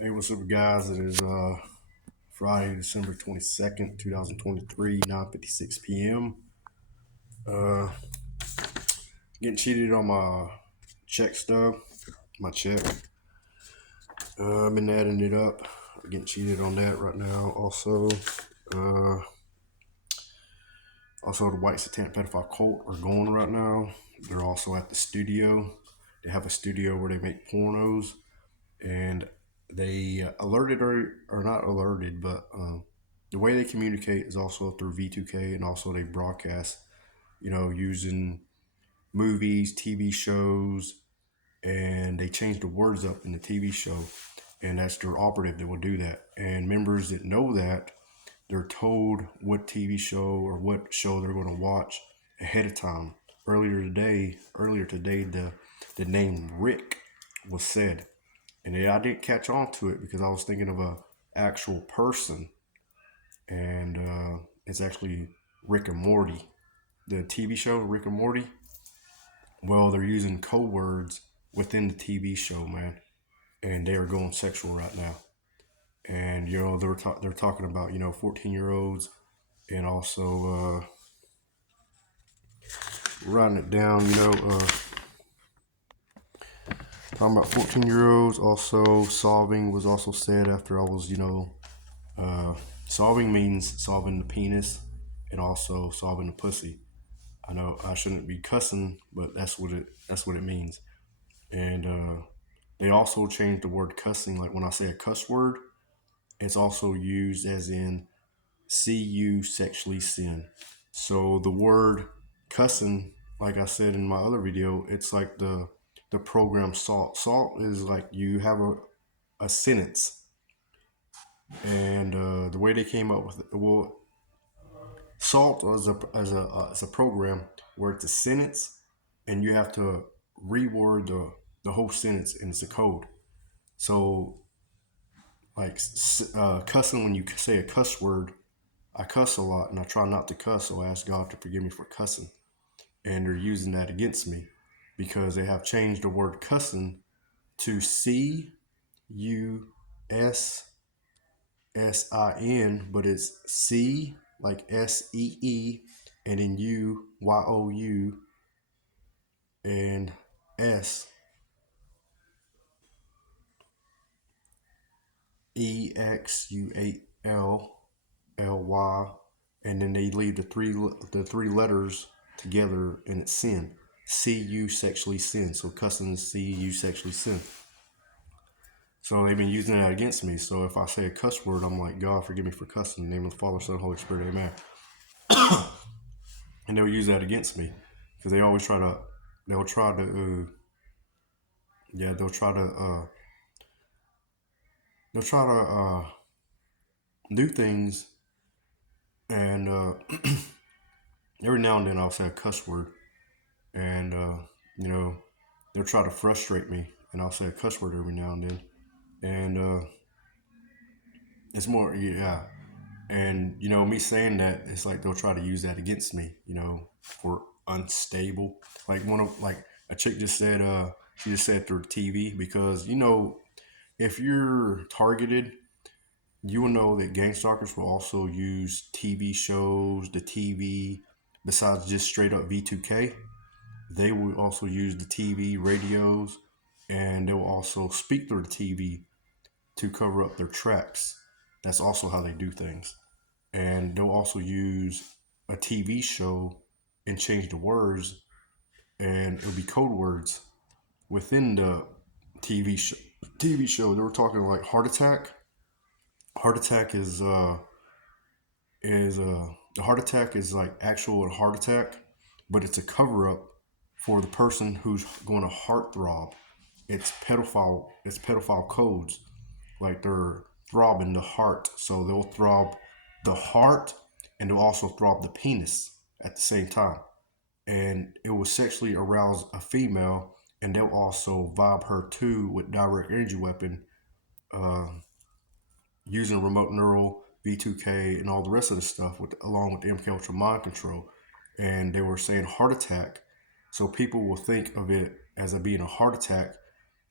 Hey, what's up, guys? It is Friday, December 22nd, 2023, 9:56 p.m. Uh, Getting cheated on my check stub, my check. I've been adding it up. Getting cheated on that right now. Uh, also the white satanic pedophile cult are going right now. They're also at the studio. They have a studio where they make pornos, and they alerted or not alerted, but the way they communicate is also through V2K, and also they broadcast, using movies, TV shows, and they change the words up in the TV show, and that's their operative that will do that. And members that know that, they're told what TV show or what show they're going to watch ahead of time. Earlier today, the name Rick was said, and I didn't catch on to it because I was thinking of a actual person, and it's actually Rick and Morty, the TV show Rick and Morty. Well, they're using code words within the TV show, man, and they are going sexual right now. And they're talking about 14-year-olds, and also writing it down. Talking about 14-year-olds. Also, solving was also said after I was uh, solving means solving the penis, and also solving the pussy. I know I shouldn't be cussing, but that's what it means. And they also changed the word cussing. Like when I say a cuss word, it's also used as in see you sexually sin. So the word cussing, like I said in my other video, it's like the program salt. Salt is like you have a sentence, and the way they came up with it, well, salt as a program where it's a sentence, and you have to reword the whole sentence, and it's a code. So like cussing, when you say a cuss word, I cuss a lot, and I try not to cuss, so I ask God to forgive me for cussing. And they're using that against me because they have changed the word cussing to CUSSIN, but it's C like SEE, and then UYOU, and SEXUALLY, and then they leave the three letters together, and it's sin. CU sexually sin. So cussing is CU sexually sin. So they've been using that against me. So if I say a cuss word, I'm like, God, forgive me for cussing. In the name of the Father, Son, Holy Spirit, amen. And they'll use that against me because they always they'll try to, yeah, they'll try to do things, and every now and then I'll say a cuss word, and you know, they'll try to frustrate me, and I'll say a cuss word every now and then, and it's more, yeah. And me saying that, it's like they'll try to use that against me, for unstable. Like a chick just said, she just said through the TV, because if you're targeted, you will know that gangstalkers will also use TV shows, the TV, besides just straight up V2K. They will also use the TV, radios, and they will also speak through the TV to cover up their tracks. That's also how they do things. And they'll also use a TV show and change the words, and it'll be code words within the TV show. TV show, they were talking like heart attack. Heart attack is the heart attack is like actual heart attack, but it's a cover up for the person who's going to heart throb. It's pedophile. It's pedophile codes. Like they're throbbing the heart, so they'll throb the heart, and they'll also throb the penis at the same time, and it will sexually arouse a female, and they'll also vibe her too with direct energy weapon, uh, using remote neural V2K and all the rest of the stuff, along with the MK Ultra mind control. And they were saying heart attack, so people will think of it as being a heart attack,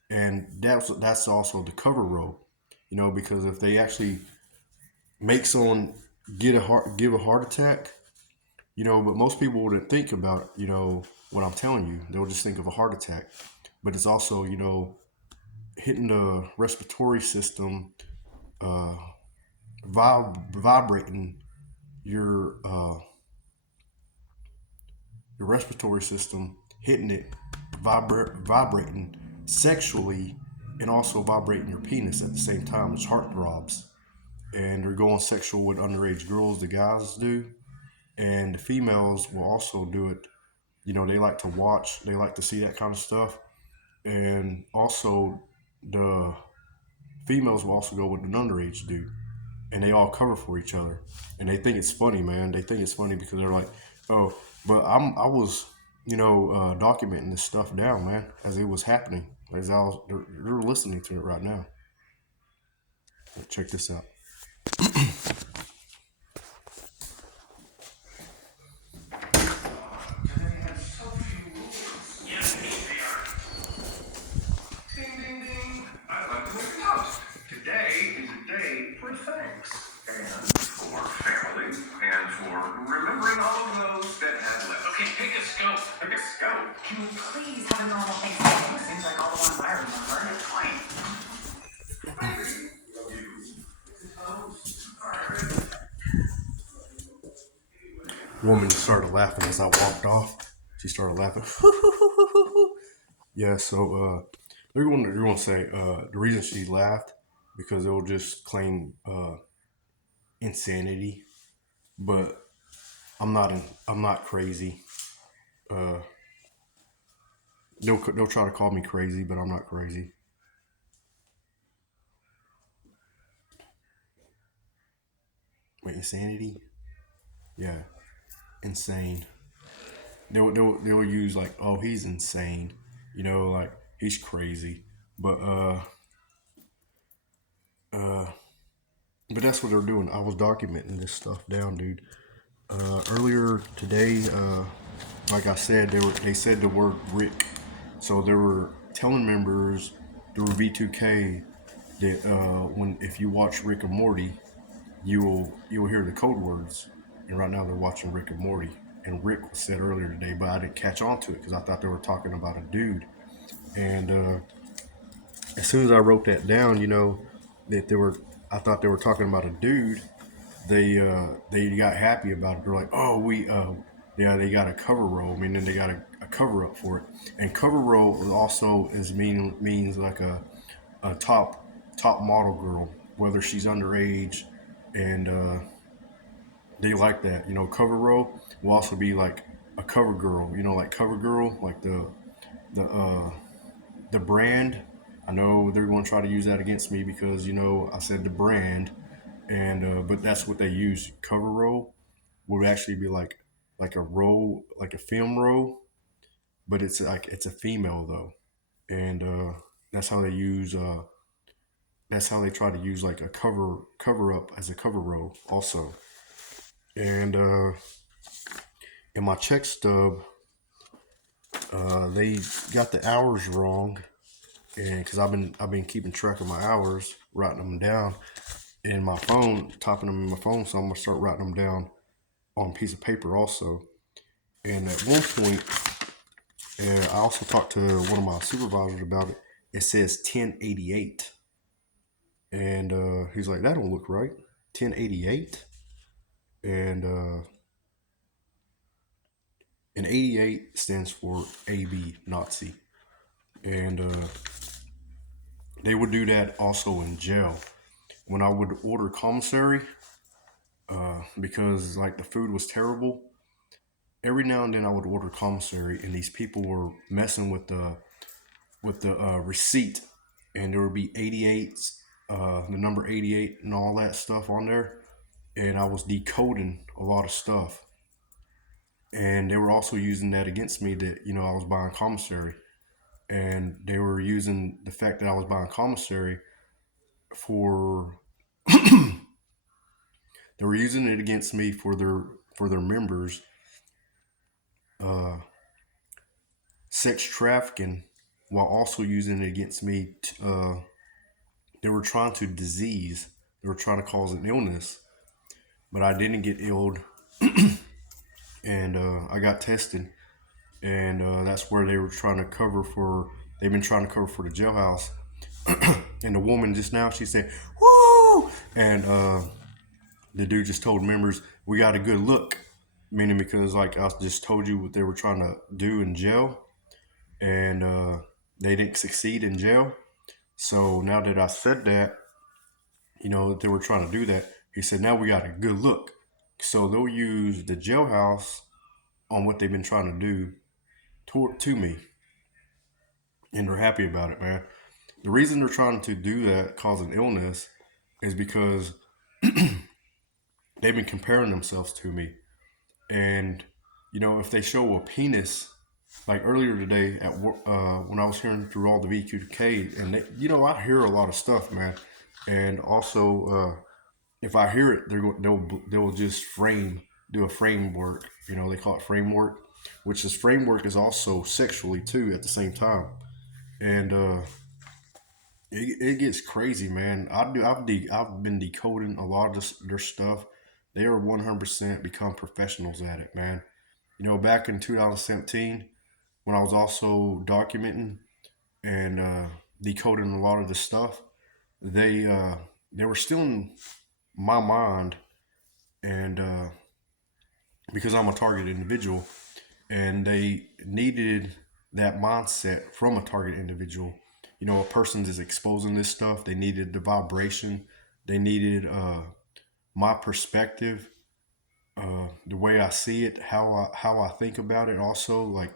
and that's also the cover role. because if they actually make someone give a heart attack, but most people wouldn't think about, what I'm telling you. They'll just think of a heart attack. But it's also, hitting the respiratory system, uh, vibrating your respiratory system, hitting it, vibrating sexually, and also vibrating your penis at the same time. It's heart throbs. And they're going sexual with underage girls, the guys do. And the females will also do it. They like to watch, they like to see that kind of stuff. And also, the females will also go with an underage dude. And they all cover for each other. And they think it's funny, man. They think it's funny because they're like, oh, but I was, documenting this stuff down, man, as it was happening. They're listening to it right now. Check this out. Ding, ding, ding. I'd like to make a toast. Today is a day for thanks. And for family. And for remembering all of those that had left. Okay, pick a scope. Pick a scope. Can we please have a normal Thanksgiving? Seems like all the ones I remember. It's fine. Woman started laughing as I walked off. She started laughing. Yeah, so they're going to say the reason she laughed because it will just claim insanity, but I'm not crazy. Uh, they'll try to call me crazy, but I'm not crazy. Wait, insanity? Yeah, insane. They'll use like, oh, he's insane, like he's crazy, but uh, but that's what they're doing. I was documenting this stuff down, dude. Earlier today, like I said, they said the word Rick, so they were telling members through V2K that when if you watch Rick and Morty, you will hear the code words. And right now they're watching Rick and Morty, and Rick was said earlier today, but I didn't catch on to it because I thought they were talking about a dude. And as soon as I wrote that down, that I thought they were talking about a dude. They got happy about it. They're like, oh, yeah, they got a cover roll. I mean, then they got a cover up for it. And cover roll also means like a top model girl, whether she's underage, and they like that. Cover roll will also be like a cover girl. Like cover girl, like the the brand. I know they're going to try to use that against me because I said the brand, and but that's what they use. Cover roll would actually be like a roll, like a film roll, but it's a female though, and that's how they use. That's how they try to use like a cover up as a cover roll also. And in my check stub, they got the hours wrong, and because I've been keeping track of my hours, writing them down in my phone, typing them in my phone. So I'm gonna start writing them down on a piece of paper also. And at one point, I also talked to one of my supervisors about it. It says 1088, and he's like, "That don't look right. 1088." And 88 stands for AB Nazi, and they would do that also in jail. When I would order commissary, because like the food was terrible, every now and then I would order commissary, and these people were messing with the receipt, and there would be 88s, the number 88, and all that stuff on there, and I was decoding a lot of stuff, and they were also using that against me that I was buying commissary, and they were using the fact that I was buying commissary for they were using it against me for their members, uh, sex trafficking, while also using it against me. they were trying to disease. They were trying to cause an illness, but I didn't get ill, and I got tested, and that's where they were trying to cover for. They've been trying to cover for the jailhouse, and the woman just now she said, "Woo!" and the dude just told members, "We got a good look," meaning because like I just told you what they were trying to do in jail, and they didn't succeed in jail. So now that I said that, that they were trying to do that, he said, "Now we got a good look." So they'll use the jailhouse on what they've been trying to do to me, and they're happy about it, man. The reason they're trying to do that, cause an illness, is because they've been comparing themselves to me. And if they show a penis, like earlier today at work, when I was hearing through all the VQK, and I hear a lot of stuff, man. And also, if I hear it, they'll just do a framework. They call it framework, which is framework is also sexually too at the same time. And it gets crazy, man. I've been decoding a lot of their stuff. They are 100% become professionals at it, man. Back in 2017, when I was also documenting and decoding a lot of the stuff, they were still in my mind, and because I'm a target individual, and they needed that mindset from a target individual. A person is exposing this stuff. They needed the vibration. They needed my perspective, the way I see it, how I think about it. Also, like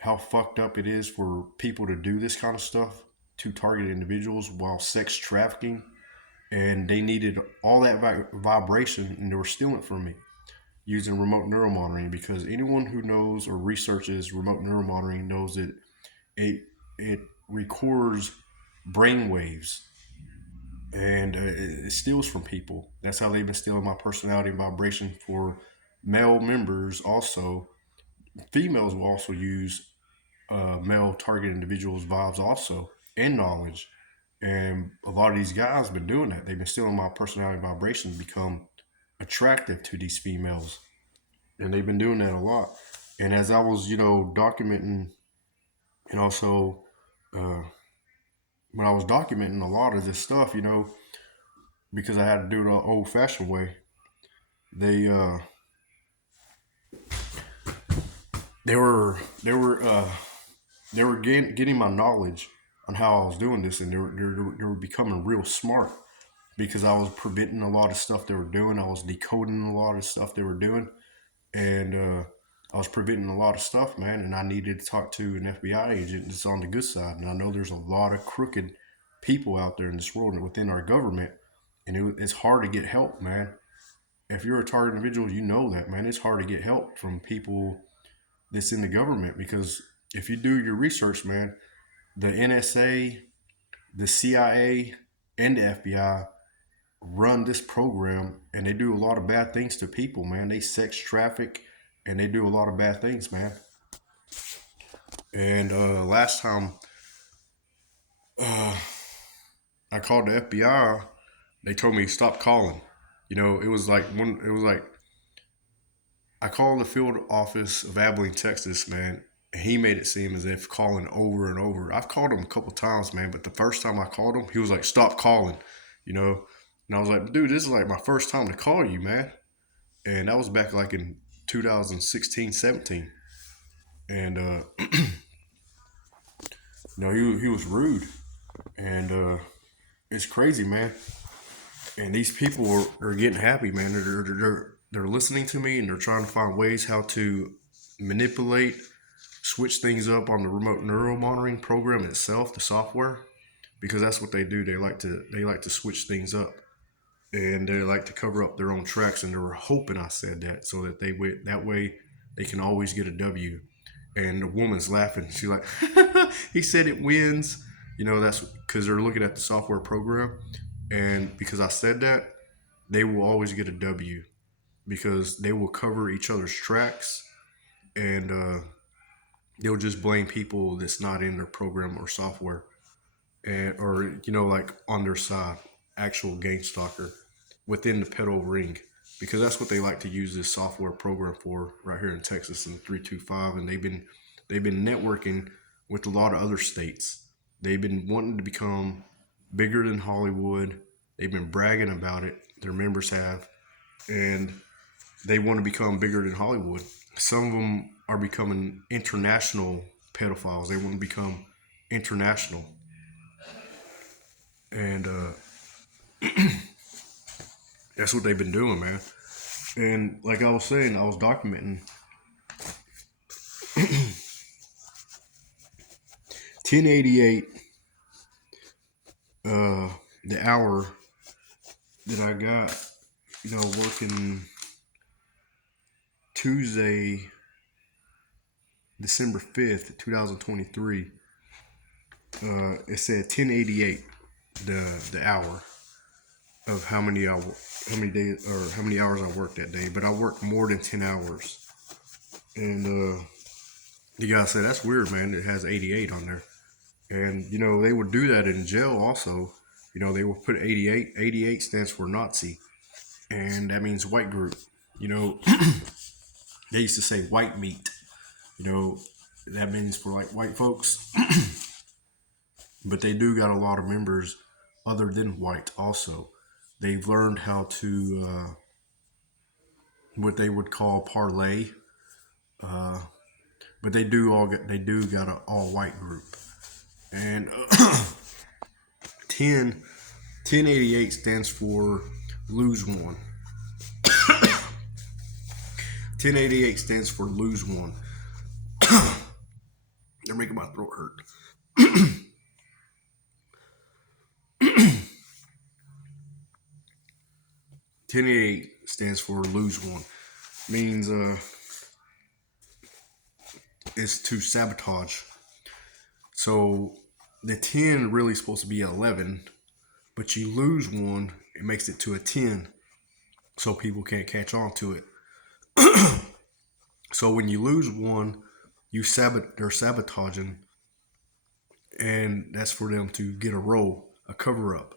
how fucked up it is for people to do this kind of stuff to target individuals while sex trafficking, and they needed all that vibration, and they were stealing it from me using remote neuromonitoring, because anyone who knows or researches remote neuromonitoring knows that it records brain waves, and it steals from people. That's how they've been stealing my personality and vibration for male members. Also, females will also use male target individuals' vibes also, and knowledge. And a lot of these guys have been doing that. They've been stealing my personality and vibration to become attractive to these females, and they've been doing that a lot. And as I was, documenting, and also uh, when I was documenting a lot of this stuff, because I had to do it the old-fashioned way, they they were they were they were getting my knowledge on how I was doing this, and they were becoming real smart because I was preventing a lot of stuff they were doing. I was decoding a lot of stuff they were doing, and I was preventing a lot of stuff, man. And I needed to talk to an FBI agent that's on the good side. And I know there's a lot of crooked people out there in this world and within our government, and it's hard to get help, man. If you're a target individual, you know that, man. It's hard to get help from people that's in the government, because if you do your research, man, the NSA, the CIA, and the FBI run this program, and they do a lot of bad things to people, man. They sex traffic, and they do a lot of bad things, man. And last time I called the FBI, they told me stop calling. It was like I called the field office of Abilene, Texas, man, and he made it seem as if calling over and over. I've called him a couple times, man, but the first time I called him, he was like, "Stop calling," you know. And I was like, "Dude, this is like my first time to call you, man." And that was back like in 2016, 17. And he was rude, and it's crazy, man. And these people are getting happy, man. They're listening to me, and they're trying to find ways how to manipulate, switch things up on the remote neural monitoring program itself, the software, because that's what they do. They like to switch things up, and they like to cover up their own tracks. And they were hoping I said that so that that way they can always get a W. And the woman's laughing. She's like, "He said it wins." That's because they're looking at the software program, and because I said that, they will always get a W, because they will cover each other's tracks, and they'll just blame people that's not in their program or software. and or like on their side, actual gang stalker within the pedal ring, because that's what they like to use this software program for right here in Texas in 325, and they've been networking with a lot of other states. They've been wanting to become bigger than Hollywood. They've been bragging about it. Their members have, and they want to become bigger than Hollywood. Some of them are becoming international pedophiles. They want to become international, and that's what they've been doing, man. And like I was saying, I was documenting 1088, the hour that I got, working Tuesday, December 5th, 2023. It said 1088, the hour of how many days or how many hours I worked that day. But I worked more than 10 hours, and the guy said that's weird, man. It has 88 on there, and they would do that in jail also. They would put 88. 88 stands for Nazi, and that means white group. You know, they used to say white meat. You know, that means for like white folks, but they do got a lot of members other than white also. They've learned how to what they would call parlay, but they do got an all white group. And 10 1088 stands for lose one. 1088 stands for lose one. They're making my throat hurt. 1088 stands for lose one. Means is to sabotage. So the 10 really supposed to be 11, but you lose one, it makes it to a 10, so people can't catch on to it. So when you lose one, they're sabotaging, and that's for them to get a role, a cover up.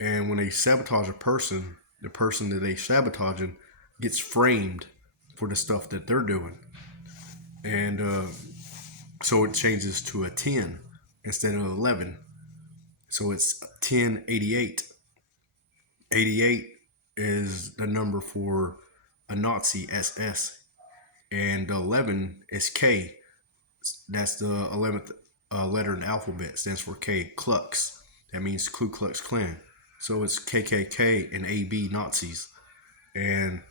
And when they sabotage a person, the person that they sabotaging gets framed for the stuff that they're doing, and so it changes to a 10 instead of 11. So it's 1088. 88 is the number for a Nazi, SS, and 11 is K. That's the 11th letter in the alphabet. Stands for K. Klux. That means Ku Klux Klan. So it's KKK and AB Nazis. And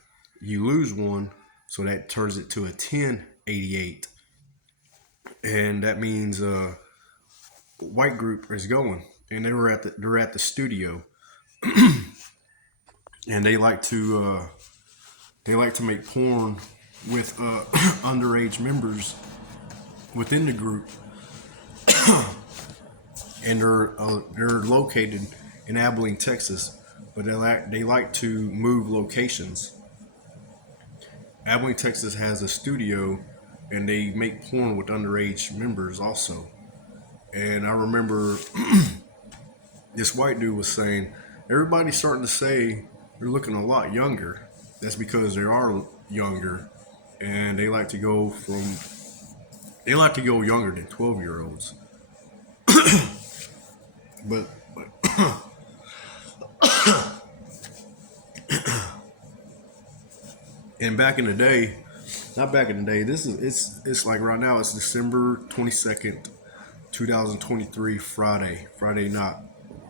you lose one, so that turns it to a 1088. And that means white group is going. And they're at the studio, and they like to make porn with underage members within the group, and they're located in Abilene, Texas, but they like to move locations. Abilene, Texas has a studio, and they make porn with underage members also. And I remember this white dude was saying everybody's starting to say they're looking a lot younger. That's because they are younger, and they like to go younger than 12-year-olds. But and back in the day, not back in the day. This is it's like right now. It's December 22nd, 2023, Friday night,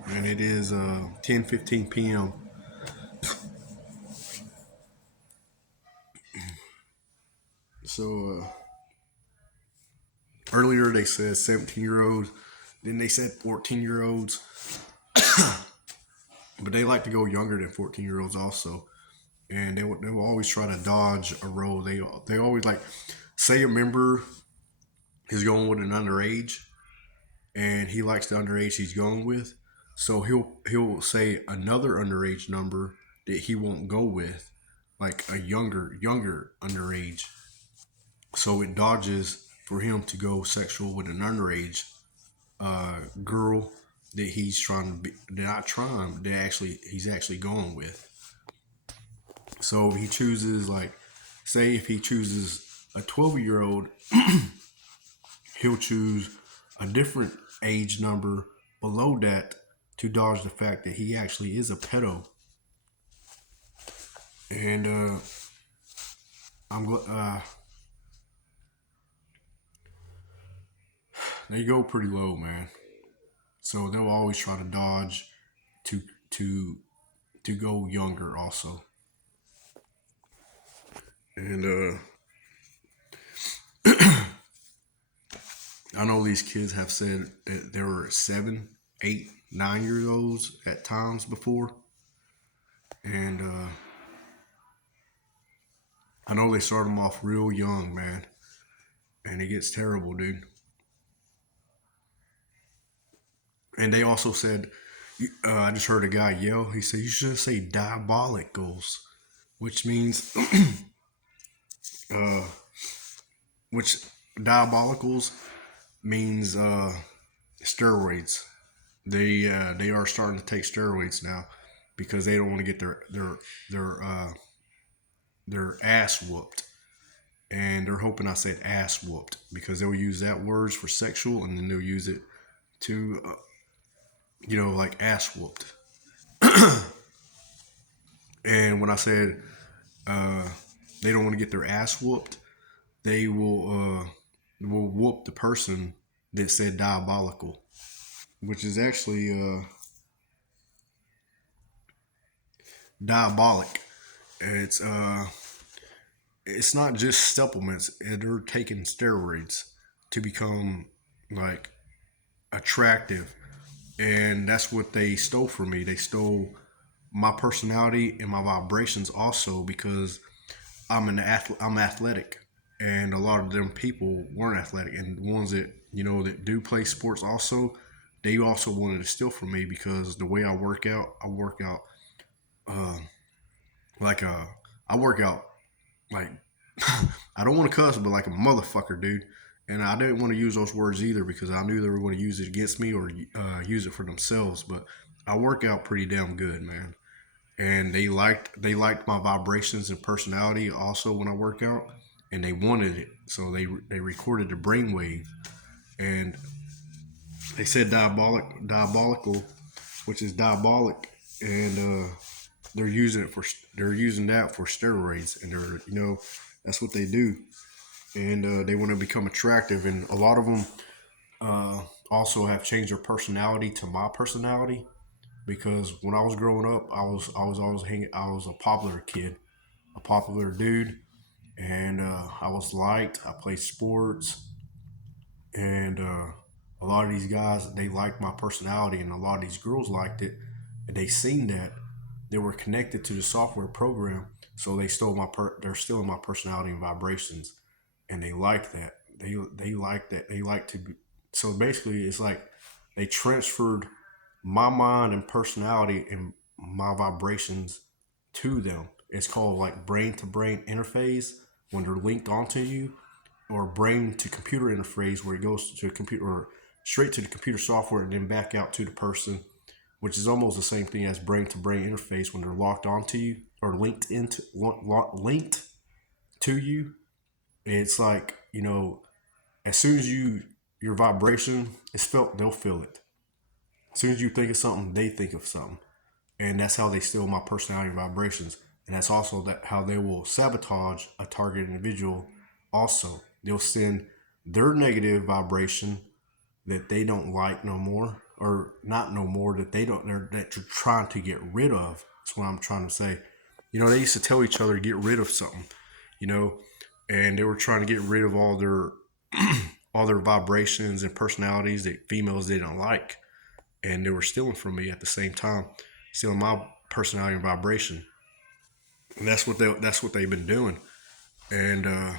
and it is 10:15 p.m. So earlier they said 17-year-olds, then they said 14-year-olds, but they like to go younger than 14-year-olds also, and they will always try to dodge a role. They always like say a member is going with an underage, and he likes the underage he's going with, so he'll say another underage number that he won't go with, like a younger underage, so it dodges for him to go sexual with an underage girl that he's trying to be, not trying, that actually he's actually going with. So he chooses, like, say if he chooses a 12-year old, he'll choose a different age number below that to dodge the fact that he actually is a pedo. And I'm they go pretty low, man. So they'll always try to dodge to to to go younger also. And I know these kids have said that they were 7, 8, 9 years old at times before, and I know they start them off real young, man, and it gets terrible, dude. And they also said, I just heard a guy yell. He said you should say diabolicals, which means, uh, which diabolicals means steroids. They are starting to take steroids now because they don't want to get their ass whooped, and they're hoping I said ass whooped because they'll use that words for sexual, and then they'll use it to like ass whooped. And when I said uh, they don't want to get their ass whooped, they will whoop the person that said diabolical, which is actually diabolic. It's it's not just supplements; they're taking steroids to become like attractive, and that's what they stole from me. They stole my personality and my vibrations also because I'm athletic, and a lot of them people weren't athletic, and the ones that that do play sports also, they also wanted to steal from me because the way I work out uh, like a I work out like I don't want to cuss, but like a motherfucker, dude. And I didn't want to use those words either because I knew they were going to use it against me or use it for themselves. But I work out pretty damn good, man. And they liked my vibrations and personality also when I work out, and they wanted it. So they recorded the brainwave, and they said diabolical, which is diabolic, and they're using it for they're using that for steroids, and they're that's what they do, and they want to become attractive, and a lot of them also have changed their personality to my personality because when I was growing up, I was always hanging. I was a popular kid, a popular dude, and I was liked. I played sports, and a lot of these guys they liked my personality, and a lot of these girls liked it, and they seen that they were connected to the software program, so they stole they're stealing my personality and vibrations, and they like that. They like that. They like to be. So basically, it's like they transferred my mind and personality and my vibrations to them. It's called like brain to brain interface when they're linked onto you, or brain to computer interface where it goes to a computer or straight to the computer software and then back out to the person, which is almost the same thing as brain to brain interface when they're locked onto you or linked to you. It's like as soon as your vibration is felt, they'll feel it. As soon as you think of something, they think of something, and that's how they steal my personality and vibrations. And that's also how they will sabotage a target individual. Also, they'll send their negative vibration that they don't like no more, or not no more, that that you're trying to get rid of. That's what I'm trying to say. They used to tell each other to get rid of something, you know, and they were trying to get rid of all their all their vibrations and personalities that females didn't like, and they were stealing from me at the same time, stealing my personality and vibration. And that's what they've been doing. And a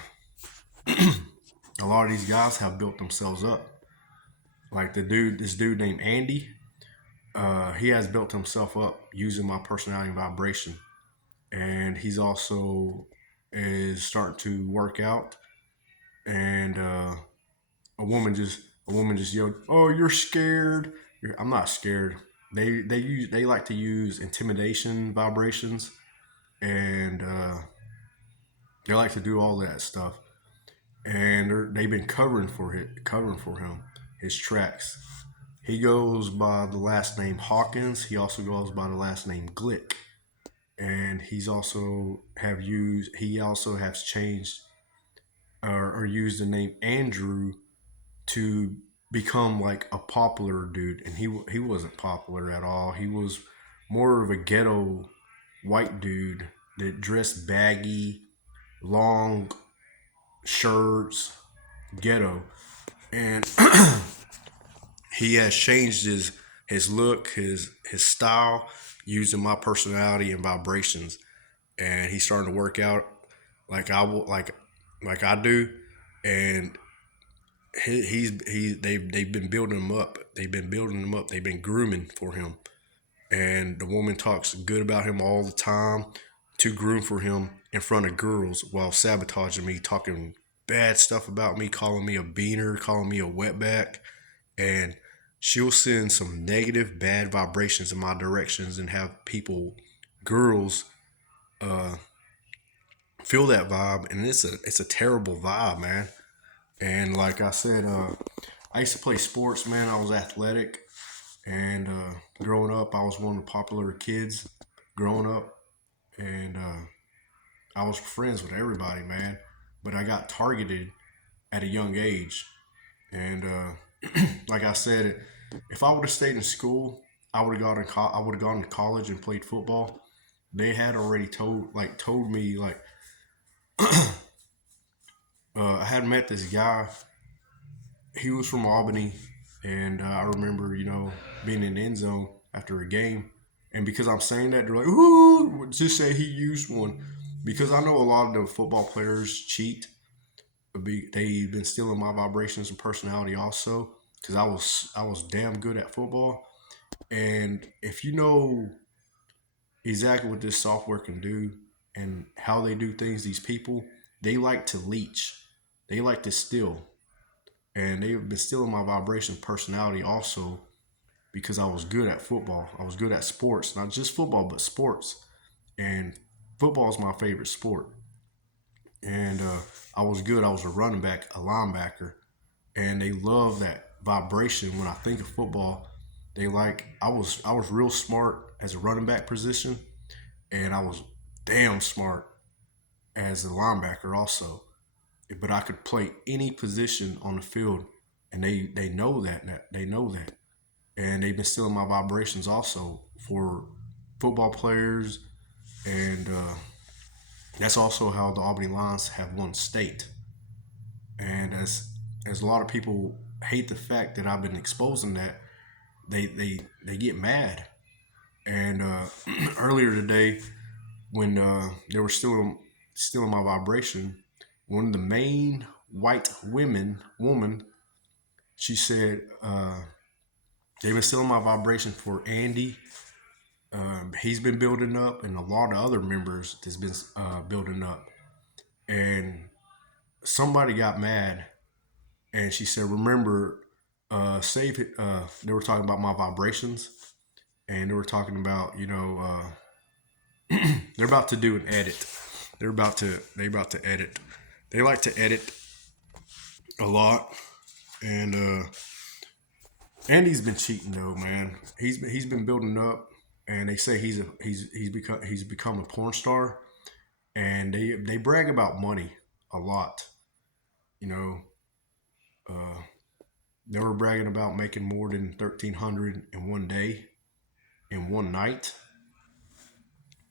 lot of these guys have built themselves up. Like this dude named Andy, he has built himself up using my personality and vibration, and he's also is starting to work out. And a woman just yelled, "Oh, you're scared," I'm not scared. They like to use intimidation vibrations, and they like to do all that stuff. And they've been covering for him his tracks. He goes by the last name Hawkins. He also goes by the last name Glick, and he also has changed or used the name Andrew to become like a popular dude, and he wasn't popular at all. He was more of a ghetto white dude that dressed baggy, long shirts, ghetto, and he has changed his look, his style, using my personality and vibrations, and he's starting to work out like I will like I do, and they've been building him up. They've been building him up. They've been grooming for him, and the woman talks good about him all the time to groom for him in front of girls while sabotaging me, talking bad stuff about me, calling me a beaner, calling me a wetback, and she'll send some negative, bad vibrations in my directions and have girls, feel that vibe, and it's a terrible vibe, man. And like I said, I used to play sports, man. I was athletic, and growing up, I was one of the popular kids. Growing up, and I was friends with everybody, man. But I got targeted at a young age, and like I said, if I would have stayed in school, I would have gone to college and played football. They had already told me like I had met this guy. He was from Albany, and I remember being in the end zone after a game, and because I'm saying that, they're like, "Ooh, just say he used one," because I know a lot of the football players cheat. They've been stealing my vibrations and personality also because I was damn good at football. And if you know exactly what this software can do and how they do things, these people, they like to leech, they like to steal, and they've been stealing my vibration personality also because I was good at football. I was good at sports, not just football, but sports. And football is my favorite sport. And I was good. I was a running back, a linebacker, and they love that vibration. When I think of football, I was real smart as a running back position, and I was damn smart as a linebacker also. But I could play any position on the field, and they know that they know that, and they've been stealing my vibrations also for football players, and that's also how the Albany Lions have won state. And as a lot of people hate the fact that I've been exposing that, they get mad. And earlier today, when they were stealing my vibration, one of the main white woman, she said they've been stealing my vibration for Andy. He's been building up, and a lot of other members that's been building up. And somebody got mad, and she said, "Remember, save it." They were talking about my vibrations, and they were talking about they're about to do an edit. They about to edit. They like to edit a lot, and Andy's been cheating though, man. He's been building up, and they say he's become a porn star, and they brag about money a lot. You know, uh, they were bragging about making more than 1,300 in one day, in one night.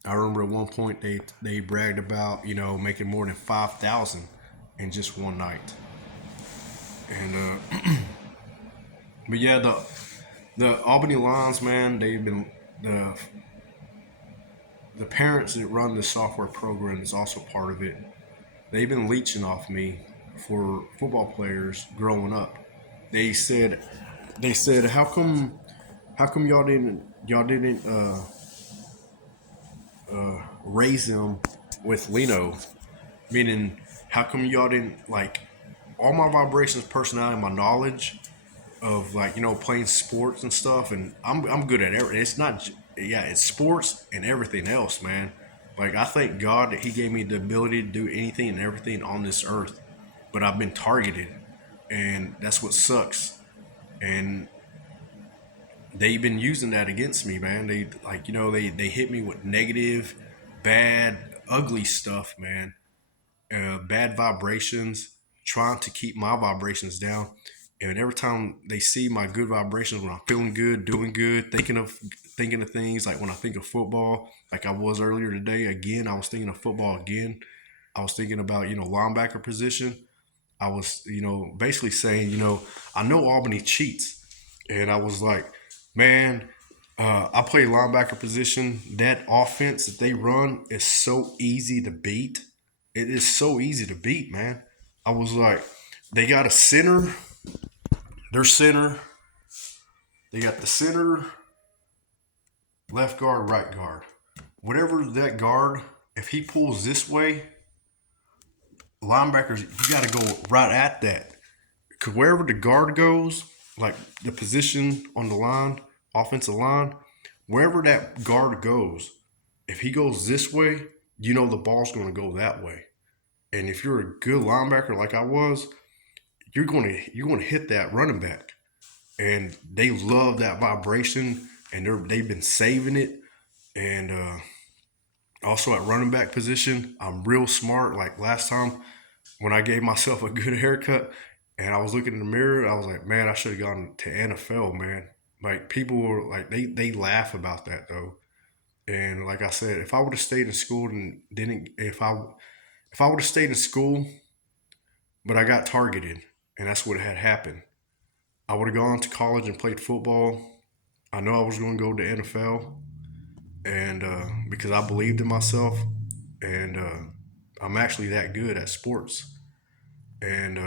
I remember at one point they bragged about making more than 5,000 in just one night, and but yeah, the Albany Lions, man, they've been the parents that run the software program is also part of it. They've been leeching off me for football players growing up. They said how come y'all didn't raise them with Lino, meaning how come y'all didn't like all my vibrations, personality, my knowledge. of like playing sports and stuff, and I'm good at everything. It's not yeah, it's sports and everything else, man. Like I thank God that He gave me the ability to do anything and everything on this earth, but I've been targeted, and that's what sucks. And they've been using that against me, man. They like they hit me with negative, bad, ugly stuff, man. Bad vibrations, trying to keep my vibrations down. And every time they see my good vibrations, when I'm feeling good, doing good, thinking of things, like when I think of football, like I was earlier today, again, I was thinking of football again. I was thinking about linebacker position. I was basically saying I know Albany cheats, and I was like, man, I play linebacker position. That offense that they run is so easy to beat. It is so easy to beat, man. I was like, they got a center. Their center. They got the center, left guard, right guard. Whatever that guard, if he pulls this way, linebackers, you got to go right at that. Because wherever the guard goes, like the position on the line, offensive line, wherever that guard goes, if he goes this way, the ball's going to go that way. And if you're a good linebacker like I was, you're going to hit that running back, and they love that vibration, and they've been saving it. And also at running back position, I'm real smart. Like last time when I gave myself a good haircut, and I was looking in the mirror, I was like, man, I should have gone to NFL, man. Like people were like they laugh about that though. And like I said, if I would have stayed in school and didn't if I would have stayed in school, but I got targeted, and that's what had happened. I would have gone to college and played football. I know I was going to go to NFL, and because I believed in myself, and I'm actually that good at sports, and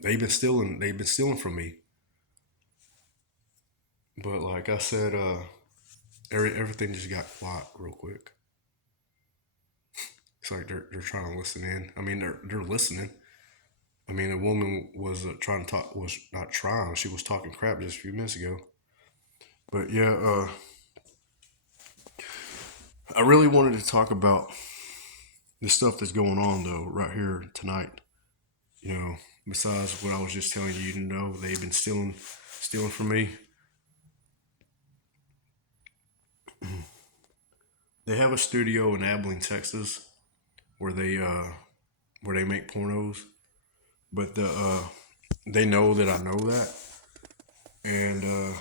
they've been stealing from me. But like I said, everything just got quiet real quick. It's like they're trying to listen in. I mean, they're listening. I mean, a woman was trying to talk, was not trying. She was talking crap just a few minutes ago. But yeah, I really wanted to talk about the stuff that's going on though right here tonight. You know, besides what I was just telling you, they've been stealing from me. They have a studio in Abilene, Texas, where they make pornos, but they know that I know that, and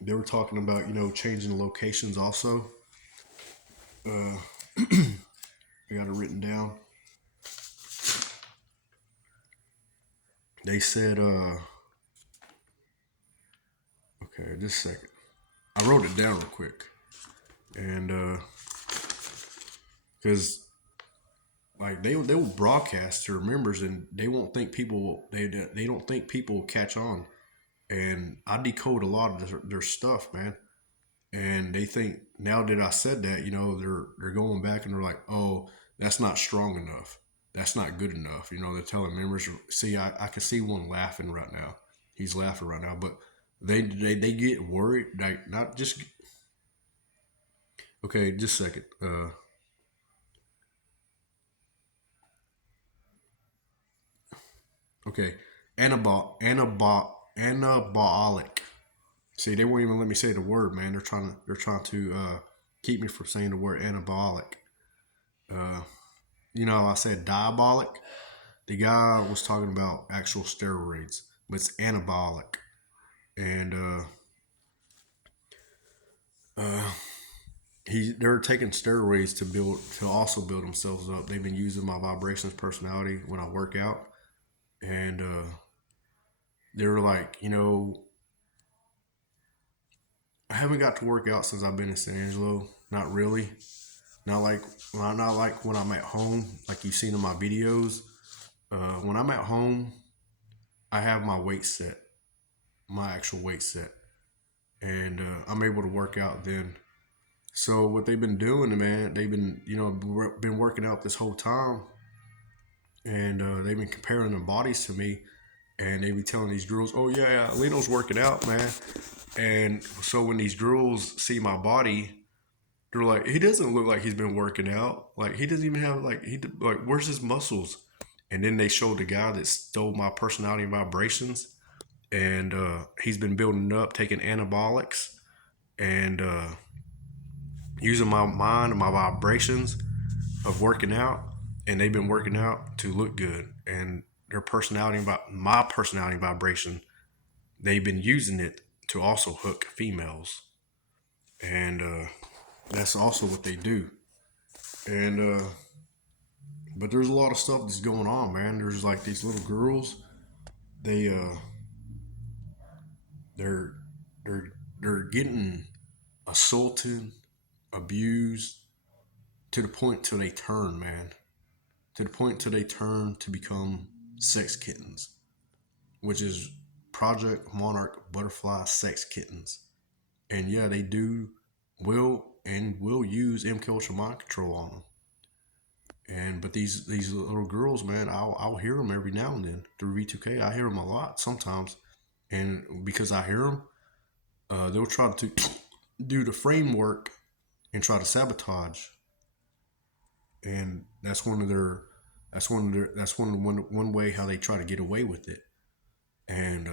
they were talking about changing locations also. Uh, I got it written down. They said, okay, just a second. I wrote it down real quick, and because like they will broadcast to their members, and they won't think people they don't think people will catch on. And I decode a lot of their stuff, man. And they think now that I said that, they're going back and they're like, oh, that's not strong enough. That's not good enough. They're telling members, see, I can see one laughing right now. He's laughing right now, but they get worried, like not just okay. Just a second. Okay, anabolic. See, they won't even let me say the word, man. They're trying to keep me from saying the word anabolic. Uh, I said diabolic. The guy was talking about actual steroids, but it's anabolic, and uh, they're taking steroids to also build themselves up. They've been using my vibrations personality when I work out, and they're like, I haven't got to work out since I've been in San Angelo. Not really. Not like when I'm at home, like you've seen in my videos. When I'm at home, I have my weight set, my actual weight set, and I'm able to work out then. So what they've been doing, man, they've been working out this whole time, and they've been comparing their bodies to me, and they be telling these girls, "Oh yeah, Leno's working out, man." And so when these girls see my body, they're like, "He doesn't look like he's been working out. Like he doesn't even have like where's his muscles?" And then they showed the guy that stole my personality and vibrations, and he's been building up, taking anabolics, and using my mind and my vibrations of working out, and they've been working out to look good. And their personality, my personality vibration, they've been using it to also hook females, and that's also what they do. And but there's a lot of stuff that's going on, man. There's like these little girls. They they're they're they're getting assaulted, abused to the point till they turn, man. To the point till they turn to become sex kittens, which is Project Monarch Butterfly Sex Kittens. And yeah, they will use MK Ultra mind control on them. And but these little girls, man, I'll hear them every now and then through V2K. I hear them a lot sometimes, and because I hear them, they'll try to do the framework and try to sabotage. And that's one way how they try to get away with it. And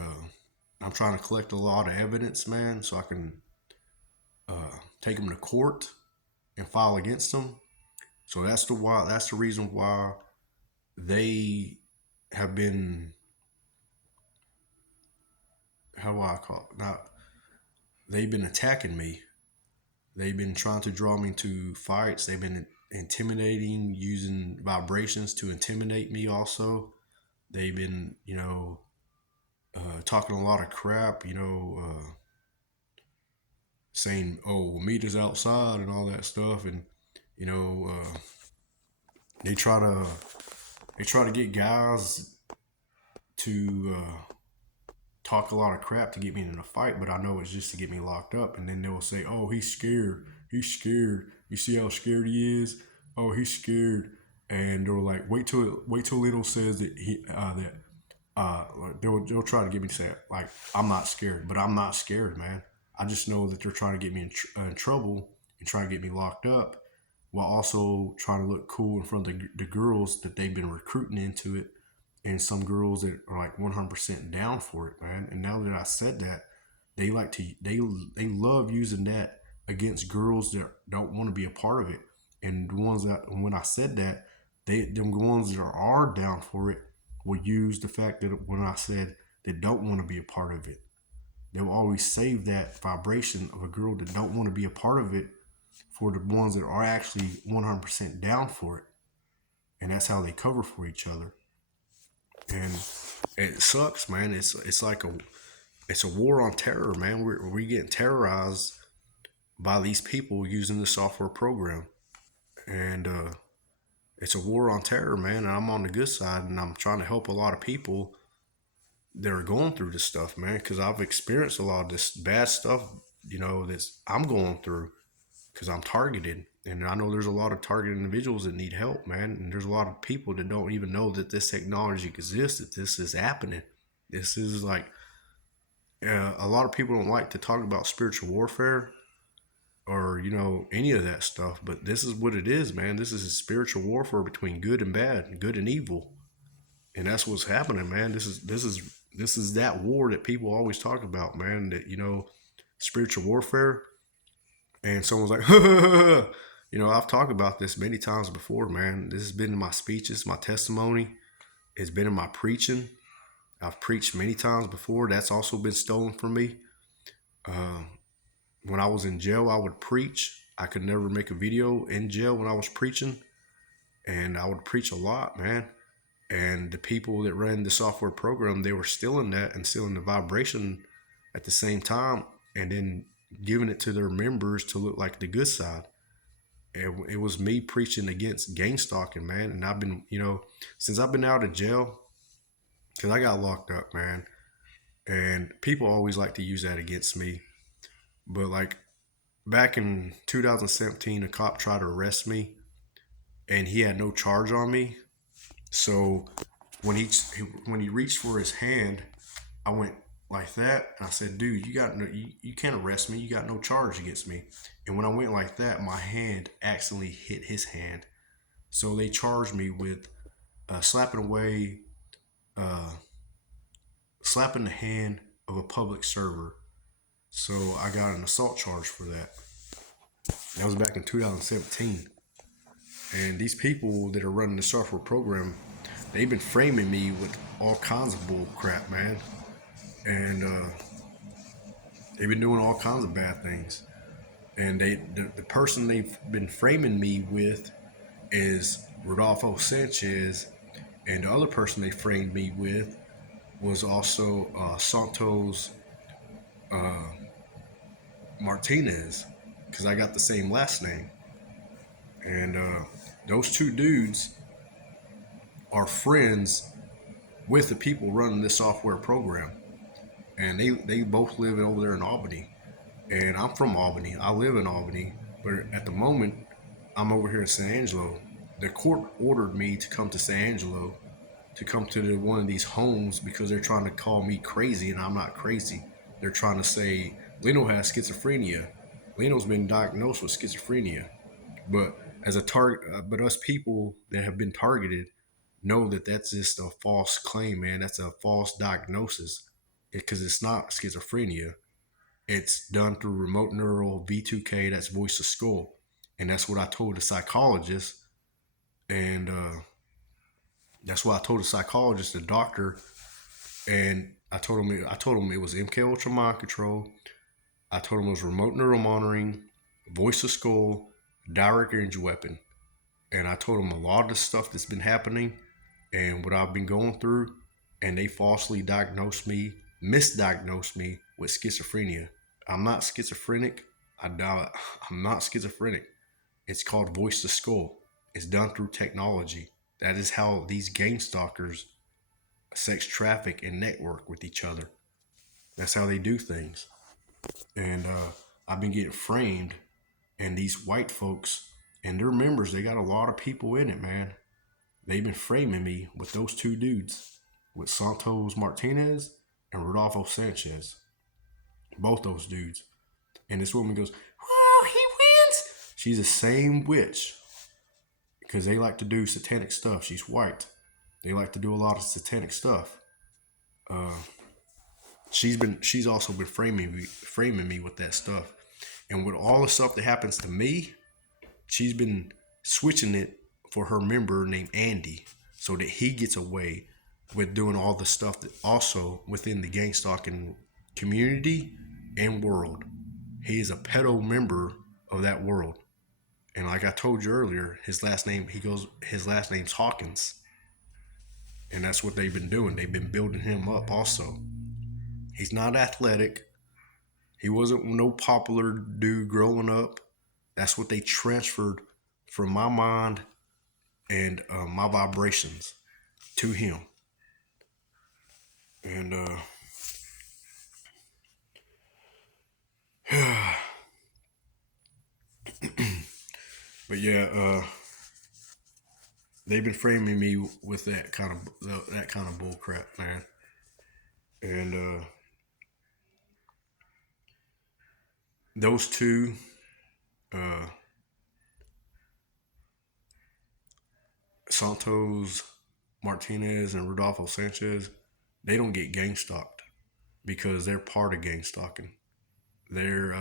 I'm trying to collect a lot of evidence, man, so I can take them to court and file against them. So that's the reason why they have been, how do I call it? Not they've been attacking me. They've been trying to draw me to fights. They've been intimidating, using vibrations to intimidate me. Also, they've been, talking a lot of crap. Saying, "Oh, meet us outside" and all that stuff, and you know, uh, they try to get guys to talk a lot of crap to get me in a fight, but I know it's just to get me locked up. And then they'll say, "Oh, he's scared. He's scared. You see how scared he is? Oh, he's scared." And they're like, wait till Little says that they'll try to get me to say it. Like, I'm not scared, but I'm not scared, man. I just know that they're trying to get me in trouble and trying to get me locked up, while also trying to look cool in front of the girls that they've been recruiting into it, and some girls that are like 100% down for it, man. And now that I said that, they like to they love using that against girls that don't want to be a part of it. And the ones that, when I said that, them ones that are down for it will use the fact that when I said they don't want to be a part of it, they will always save that vibration of a girl that don't want to be a part of it for the ones that are actually 100% down for it. And that's how they cover for each other. And it sucks, man. It's a war on terror, man. We're getting terrorized by these people using the software program, and it's a war on terror, man. And I'm on the good side, and I'm trying to help a lot of people that are going through this stuff, man. Because I've experienced a lot of this bad stuff, that I'm going through because I'm targeted. And I know there's a lot of targeted individuals that need help, man. And there's a lot of people that don't even know that this technology exists, that this is happening. This is like, a lot of people don't like to talk about spiritual warfare or, any of that stuff. But this is what it is, man. This is a spiritual warfare between good and bad, good and evil. And that's what's happening, man. This is that war that people always talk about, man. That, spiritual warfare. And someone's like, I've talked about this many times before, man. This has been in my speeches, my testimony. It's been in my preaching. I've preached many times before. That's also been stolen from me. When I was in jail, I would preach. I could never make a video in jail when I was preaching. And I would preach a lot, man. And the people that ran the software program, they were stealing that and stealing the vibration at the same time, and then giving it to their members to look like the good side. It was me preaching against gang stalking, man. And I've been, since I've been out of jail, because I got locked up, man. And people always like to use that against me. But like back in 2017, a cop tried to arrest me and he had no charge on me. So When when he reached for his hand, I went like that. And I said, "Dude, you can't arrest me. You got no charge against me." And when I went like that, my hand accidentally hit his hand. So they charged me with slapping away, uh, slapping the hand of a public server. So I got an assault charge for that. That was back in 2017. And these people that are running the software program, they've been framing me with all kinds of bull crap, man. And they've been doing all kinds of bad things. And the person they've been framing me with is Rodolfo Sanchez, and the other person they framed me with was also Santos Martinez, because I got the same last name. And those two dudes are friends with the people running this software program, and they both live over there in Albany. And I'm from Albany. I live in Albany, but at the moment, I'm over here in San Angelo. The court ordered me to come to San Angelo to come to one of these homes because they're trying to call me crazy, and I'm not crazy. They're trying to say Leno has schizophrenia. Leno's been diagnosed with schizophrenia, but as a target, but us people that have been targeted know that that's just a false claim, man. That's a false diagnosis because it's not schizophrenia. It's done through remote neural V2K, that's voice to skull. And that's what I told the psychologist. And that's what I told the psychologist, the doctor. And I told him it was MK Ultra mind control. I told him it was remote neural monitoring, voice to skull, direct energy weapon. And I told him a lot of the stuff that's been happening and what I've been going through. And they falsely diagnosed me, misdiagnosed me with schizophrenia. I'm not schizophrenic. I'm not schizophrenic. It's called voice to skull. It's done through technology. That is how these game stalkers sex traffic and network with each other. That's how they do things. And I've been getting framed, and these white folks and their members, they got a lot of people in it, man. They've been framing me with those two dudes, with Santos Martinez and Rodolfo Sanchez. Both those dudes. And this woman goes, "Oh, he wins." She's the same witch because they like to do satanic stuff. She's white. They like to do a lot of satanic stuff. She's also been framing me with that stuff. And with all the stuff that happens to me, she's been switching it for her member named Andy so that he gets away with doing all the stuff that also within the gang stalking community and world. He is a pedo member of that world. And like I told you earlier, his last name's Hawkins. And that's what they've been doing. They've been building him up also. He's not athletic. He wasn't no popular dude growing up. That's what they transferred from my mind and my vibrations to him. And but yeah, they've been framing me with that kind of bull crap, man. And those two, uh, Santos Martinez and Rodolfo Sanchez, they don't get gang stalked because they're part of gang stalking. They're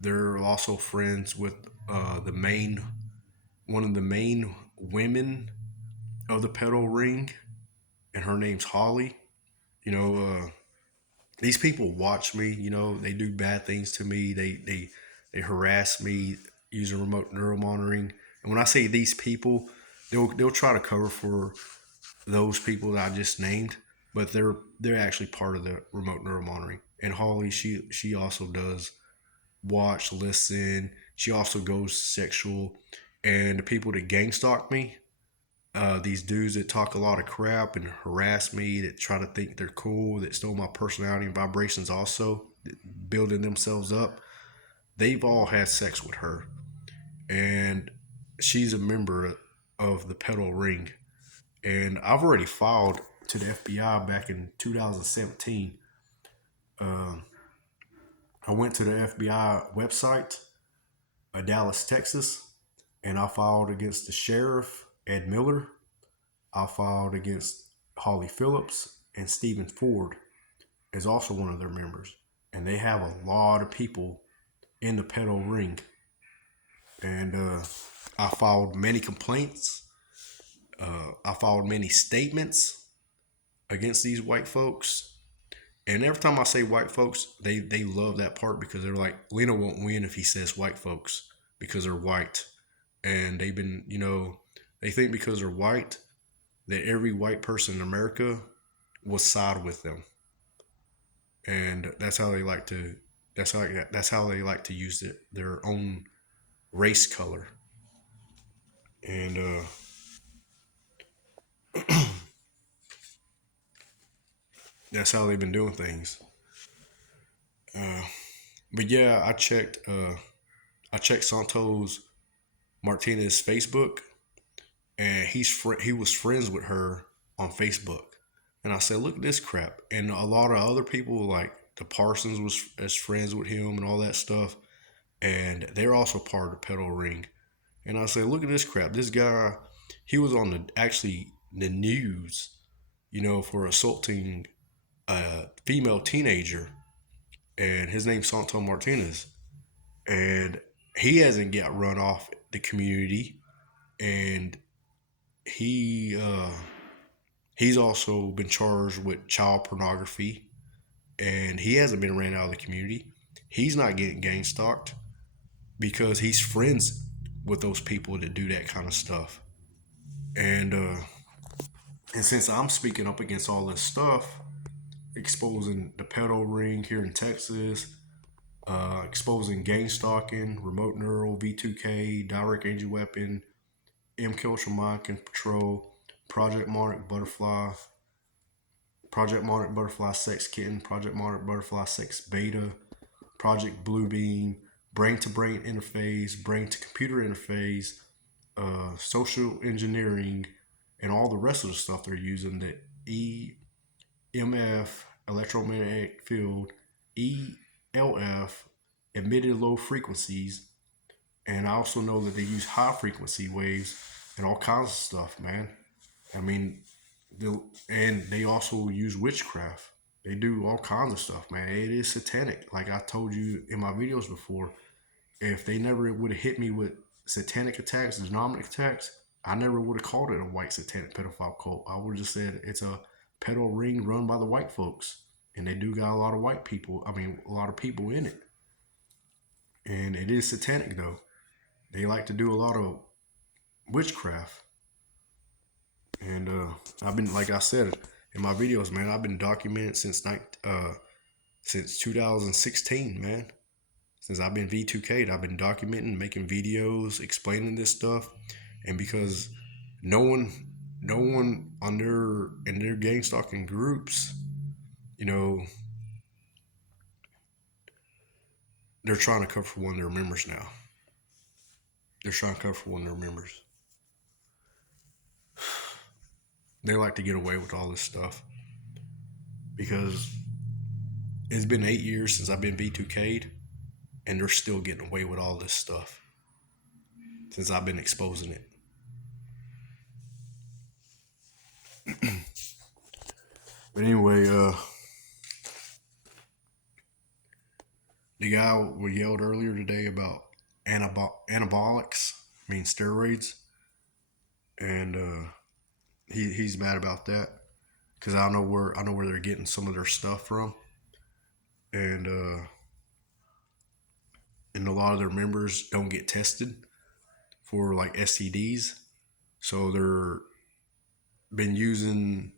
they're also friends with the main one of the main women of the pedal ring, and her name's Holly. You know, these people watch me. You know, they do bad things to me. They harass me using remote neural monitoring. And when I say these people, they'll try to cover for those people that I just named, but they're actually part of the remote neural monitoring. And Holly, she also does watch, listen. She also goes sexual. And the people that gang stalk me, these dudes that talk a lot of crap and harass me, that try to think they're cool, that stole my personality and vibrations, also building themselves up. They've all had sex with her, and she's a member of the pedal ring. And I've already filed to the FBI back in 2017. Uh, I went to the FBI website, Dallas, Texas, and I filed against the sheriff, Ed Miller. I filed against Holly Phillips, and Stephen Ford is also one of their members. And they have a lot of people in the pedo ring. And I filed many complaints. I filed many statements against these white folks. And every time I say white folks, they love that part because they're like, Lena won't win if he says white folks because they're white. And they've been, they think because they're white that every white person in America will side with them. And that's how they like to that's how they like to use their own race color. And that's how they've been doing things. But yeah, I checked Santos Martinez's Facebook, and he was friends with her on Facebook. And I said, look at this crap. And a lot of other people, like the Parsons, was as friends with him and all that stuff, and they're also part of the pedo ring. And I said, look at this crap. This guy, he was on the news, for assaulting a female teenager, and his name's Santo Martinez, and he hasn't got run off the community, and he's also been charged with child pornography, and he hasn't been ran out of the community. He's not getting gang stalked because he's friends with those people that do that kind of stuff. And since I'm speaking up against all this stuff, exposing the pedo ring here in Texas, exposing gang stalking, remote neural, V2K, direct energy weapon, MK Mind Control, Project Monarch Butterfly Sex Kitten, Project Monarch Butterfly Sex Beta, Project Bluebeam, brain to brain interface, brain to computer interface, social engineering, and all the rest of the stuff they're using, the EMF, electromagnetic field, ELF, emitted low frequencies, and I also know that they use high frequency waves and all kinds of stuff, man. I mean, and they also use witchcraft. They do all kinds of stuff, man. It is satanic. Like I told you in my videos before, if they never would have hit me with satanic attacks, demonic attacks, I never would have called it a white satanic pedophile cult. I would have just said it's a pedo ring run by the white folks. And they do got a lot of white people, a lot of people in it. And it is satanic, though. They like to do a lot of witchcraft. And I've been, like I said in my videos, man, I've been documenting since 2016, man. Since I've been V2K'd, I've been documenting, making videos, explaining this stuff. And because no one in their gang stalking groups, they're trying to cover for one of their members now. They're trying to cover for one of their members. They like to get away with all this stuff because it's been 8 years since I've been V2K'd, and they're still getting away with all this stuff since I've been exposing it. But anyway, the guy we yelled earlier today about anabolics, steroids, and he's mad about that because I know where they're getting some of their stuff from, and a lot of their members don't get tested for like STDs, so they're been using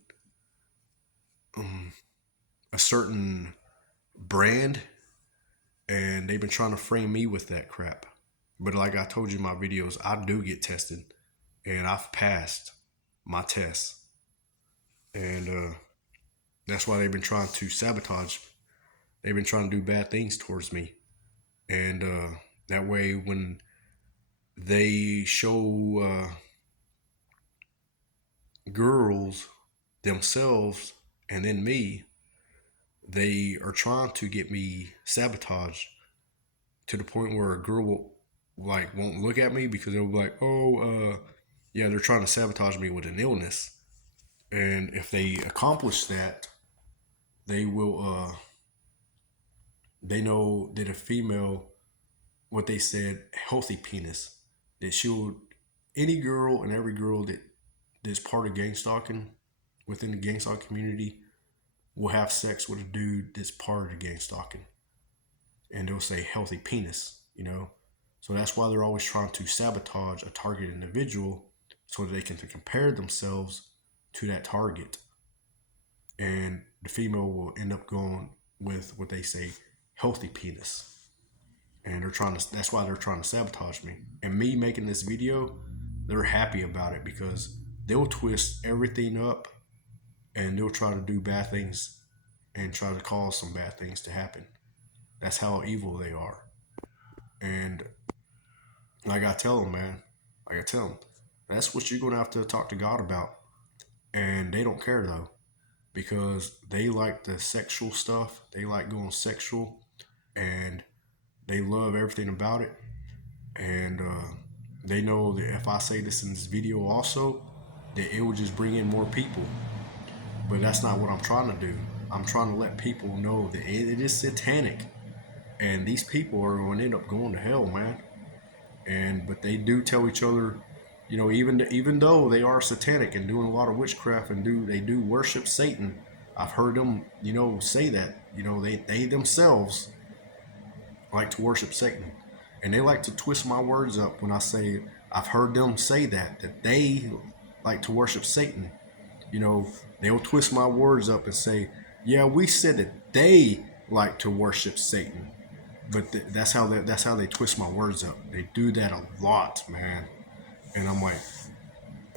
a certain brand, and they've been trying to frame me with that crap. But like I told you in my videos, I do get tested, and I've passed my tests, and that's why they've been trying to sabotage. They've been trying to do bad things towards me, and that way when they show girls themselves and then me, they are trying to get me sabotaged to the point where a girl will, like, won't look at me because they'll be like, oh, yeah, they're trying to sabotage me with an illness. And if they accomplish that, they will, they know that a female, what they said, healthy penis, that she'll, any girl and every girl that's part of gang stalking within the gang stalking community will have sex with a dude that's part of the gang stalking. And they'll say healthy penis, you know? So that's why they're always trying to sabotage a target individual so that they can compare themselves to that target. And the female will end up going with what they say healthy penis. And they're trying to, that's why they're trying to sabotage me. And me making this video, they're happy about it because they'll twist everything up and they'll try to do bad things and try to cause some bad things to happen. That's how evil they are. And like I tell them, man, like I tell them, that's what you're going to have to talk to God about. And they don't care though, because they like the sexual stuff. They like going sexual and they love everything about it. And they know that if I say this in this video also, that it will just bring in more people. But that's not what I'm trying to do. I'm trying to let people know that it is satanic. And these people are going to end up going to hell, man. And but they do tell each other, you know, even though they are satanic and doing a lot of witchcraft and they do worship Satan. I've heard them, you know, say that, you know, they themselves like to worship Satan, and they like to twist my words up when I say I've heard them say that they like to worship Satan. You know, they'll twist my words up and say, "Yeah, we said that they like to worship Satan." But that's how they twist my words up. They do that a lot, man. And I'm like,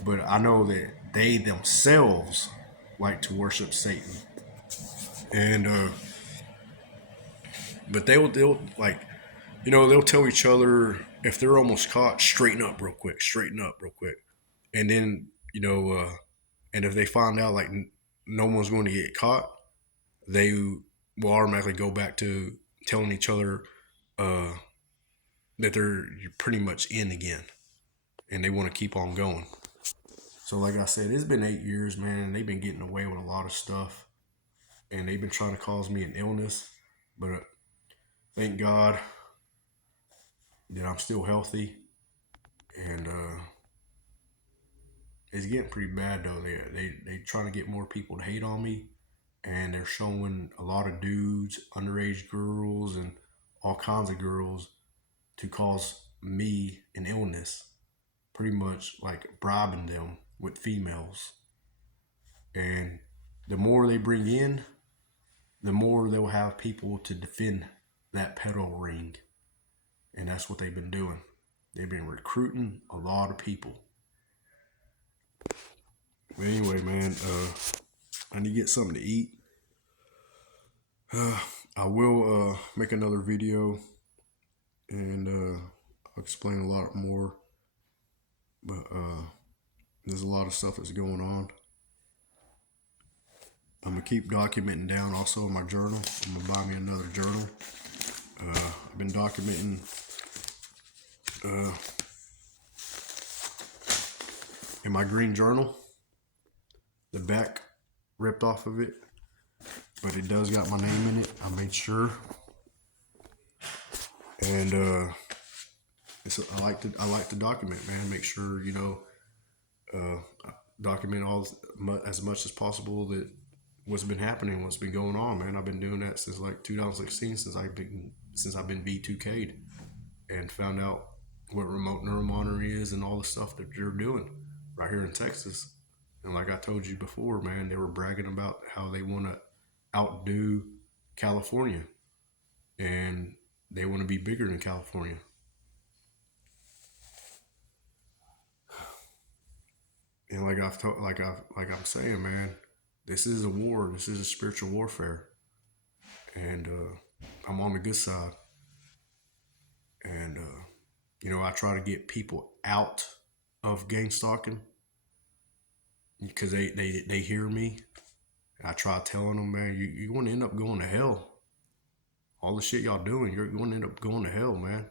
but I know that they themselves like to worship Satan. And but they'll like, you know, they'll tell each other if they're almost caught, straighten up real quick, straighten up real quick. And then, you know, and if they find out like no one's going to get caught, they will automatically go back to telling each other uh, that they're pretty much in again, and they want to keep on going. So, like I said, it's been 8 years, man, and they've been getting away with a lot of stuff, and they've been trying to cause me an illness. But thank God that I'm still healthy, and it's getting pretty bad though. They trying to get more people to hate on me, and they're showing a lot of dudes, underage girls, and all kinds of girls to cause me an illness. Pretty much like bribing them with females, and the more they bring in, the more they'll have people to defend that pedo ring, and that's what they've been doing. They've been recruiting a lot of people. But anyway, man, I need to get something to eat. I will make another video and I'll explain a lot more. But there's a lot of stuff that's going on. I'm gonna keep documenting down also in my journal. I'm gonna buy me another journal. I've been documenting in my green journal. The back ripped off of it, but it does got my name in it. I made sure, and I like to document, man. Make sure, you know, document all as much as possible that what's been happening, what's been going on, man. I've been doing that since like 2016, since I've been B2K'd, and found out what remote neuromonitoring is and all the stuff that they're doing right here in Texas. And like I told you before, man, they were bragging about how they want to outdo California, and they want to be bigger than California. And like I'm saying, man, this is a war. This is a spiritual warfare, and I'm on the good side. And you know, I try to get people out of gang stalking, because they hear me. I try telling them, man, you're going to end up going to hell. All the shit y'all doing, you're going to end up going to hell, man.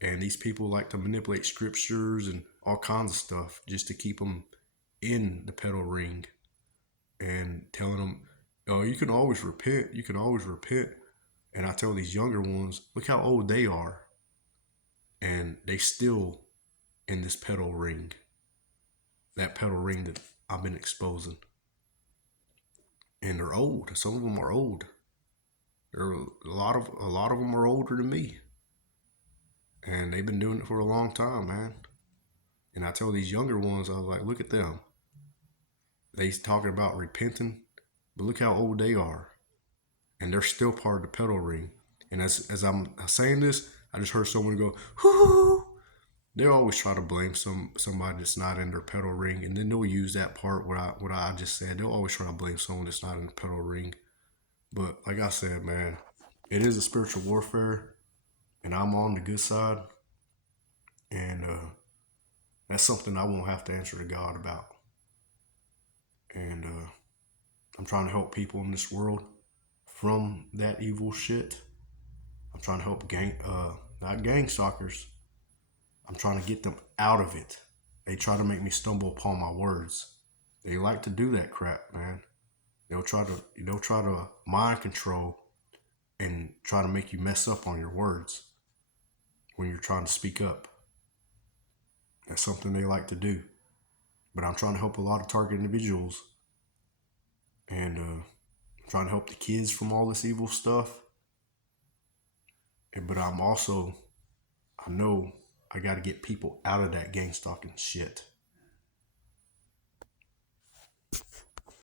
And these people like to manipulate scriptures and all kinds of stuff just to keep them in the pedal ring and telling them, oh, you can always repent. You can always repent. And I tell these younger ones, look how old they are. And they still in this pedal ring. That pedal ring that I've been exposing. And they're old. Some of them are old. There are a lot of them are older than me. And they've been doing it for a long time, man. And I tell these younger ones, I was like, look at them. They talking about repenting, but look how old they are. And they're still part of the pedal ring. And as I'm saying this, I just heard someone go, whoo. They always try to blame somebody that's not in their pedal ring, and then they'll use that part what I just said. They'll always try to blame someone that's not in the pedal ring. But like I said, man, it is a spiritual warfare, and I'm on the good side, and that's something I won't have to answer to God about. And I'm trying to help people in this world from that evil shit. I'm trying to help not gang stalkers. I'm trying to get them out of it. They try to make me stumble upon my words. They like to do that crap, man. They'll try to mind control and try to make you mess up on your words when you're trying to speak up. That's something they like to do. But I'm trying to help a lot of target individuals, and I'm trying to help the kids from all this evil stuff. But I know I got to get people out of that gang stalking shit.